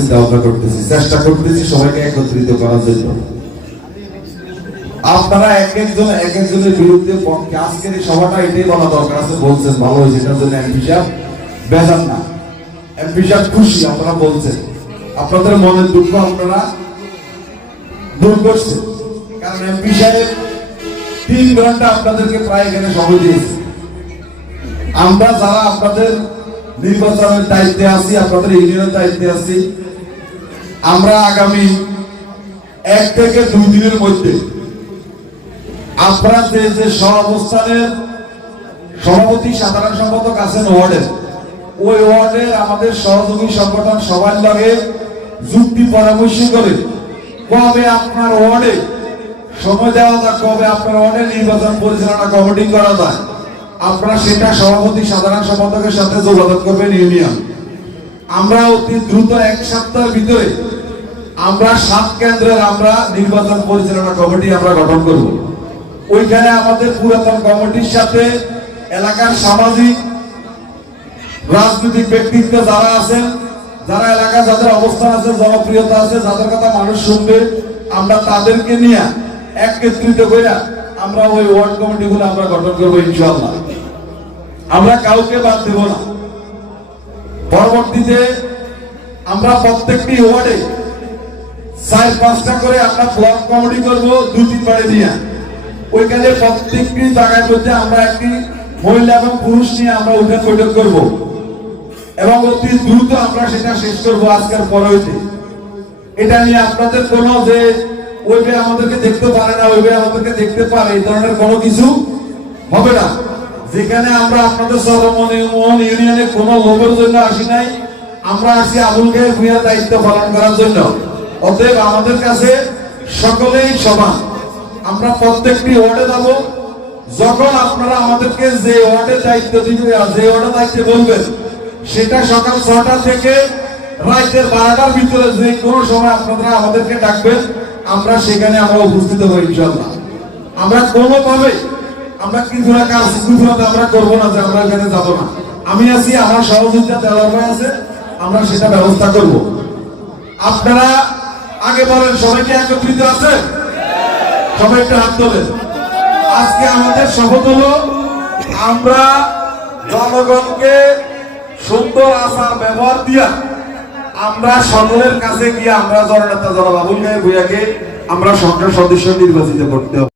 চিন্তা ভাবনা করতেছি, চেষ্টা করতেছি সবাইকে একত্রিত করার জন্য। আপনারা এক একজন, এক একজনের বিরুদ্ধে পক্ষে আজকের এই সভাটা এটাই বলা দরকার আছে, বলছেন ভালো হয়েছে, এটার জন্য এমপি সাহেব বেজান না। এমপি সাহেব খুশি, আপনারা বলছেন। আপনাদের মনের দুঃখ আপনারা দূর করছেন। কারণ এমপি সাহেব তিন ঘণ্টা আপনাদেরকে প্রায় এখানে সময় দিয়েছে। আমরা যারা আপনাদের নির্বাচনের দায়িত্বে আছি, আপনাদের ইউনিয়নের দায়িত্বে আছি আমরা আগামী এক থেকে দুই দিনের মধ্যে আপনারা যে যে সহাবস্থানের সভাপতি, সাধারণ সম্পাদক আছেন ওয়ার্ডের। ওই ওয়ার্ডের আমাদের সহযোগী সংগঠন সবার লগে যুক্তি পরামর্শ করে কবে আপনার ওয়ার্ডে সময় দেওয়া যায়, কবে আপনার ওয়ার্ডে নির্বাচন পরিচালনা কমিটি করা যায়। আপনারা সেটা সভাপতি, সাধারণ সম্পাদকের সাথে যোগাযোগ করবেন, ইউনিয়ন। আমরা অতি দ্রুত এক সপ্তাহের ভিতরে আমরা সাত কেন্দ্রের আমরা নির্বাচন পরিচালনা কমিটি আমরা গঠন করব। ওইখানে আমাদের পুরাতন কমিটির সাথে এলাকার সামাজিক, রাজনৈতিক ব্যক্তিত্ব যারা আছেন, যারা এলাকা, যাদের অবস্থান আছে, জনপ্রিয়তা আছে, যাদের কথা মানুষ শুনবে, আমরা তাদেরকে নিয়ে একত্রিত করে আমরা ওই ওয়ার্ড কমিটি গুলো আমরা গঠন করব ইনশাআল্লাহ। আমরা কাউকে বাদ দেব না। পরবর্তীতে আমরা প্রত্যেকটি ওয়ার্ডে চার পাঁচটা করে আমরা ব্লক কমিটি করব দু তিন বারে নিয়ে। ওইখানে প্রত্যেকটি জায়গার মধ্যে আমরা একটি মহিলা এবং পুরুষ নিয়ে আমরা উঠে বৈঠক করব। এবং অতি দ্রুত আমরা সেটা শেষ করব আজকের পর হইতে এটা নিয়ে আপনাদের কোনো যে ওই ভাই আমাদেরকে দেখতে পারে না, ওই ভাই আমাদেরকে দেখতে পারে, এই ধরনের কোনো কিছু হবে না। যেখানে আমরা আপনাদের সর্বমন মোহন ইউনিয়নে কোনো লোভের জন্য আসি নাই, আমরা আসি আবুল গায়ের ভূঁইয়ার দায়িত্ব পালন করার জন্য। অতএব আমাদের কাছে সকলেই সমান। আমরা প্রত্যেকটি ওয়ার্ডে যাব। যখন আপনারা আমাদেরকে যে ওয়ার্ডের দায়িত্ব দিবে যে ওয়ার্ডের দায়িত্ব বলবেন, সেটা সকাল ছটা থেকে রাতের বারোটার ভিতরে যে কোনো সময় আপনারা আমাদেরকে ডাকবেন, আমরা সেখানে আমরা উপস্থিত হব ইনশাল্লাহ আমরা কোনোভাবে আমরা কিছু না কাজ কিছু না আমরা করব না যে আমরা এখানে যাব না? আমি আছি, আমার সহযোগিতা দেওয়ার ভাই আছে, আমরা সেটা ব্যবস্থা করব। আপনারা আগে বলেন, সবাই কি একত্রিত আছে? সবাই একটু হাত তোলেন। আজকে আমাদের শপথ হলো, আমরা জনগণকে সুন্দর আচার ব্যবহার দিয়া আমরা সকলের কাছে গিয়ে আমরা জননেতা জনবাবুল গায়ে ভূয়াকে আমরা সংসদ সদস্য নির্বাচিত করতে হবে।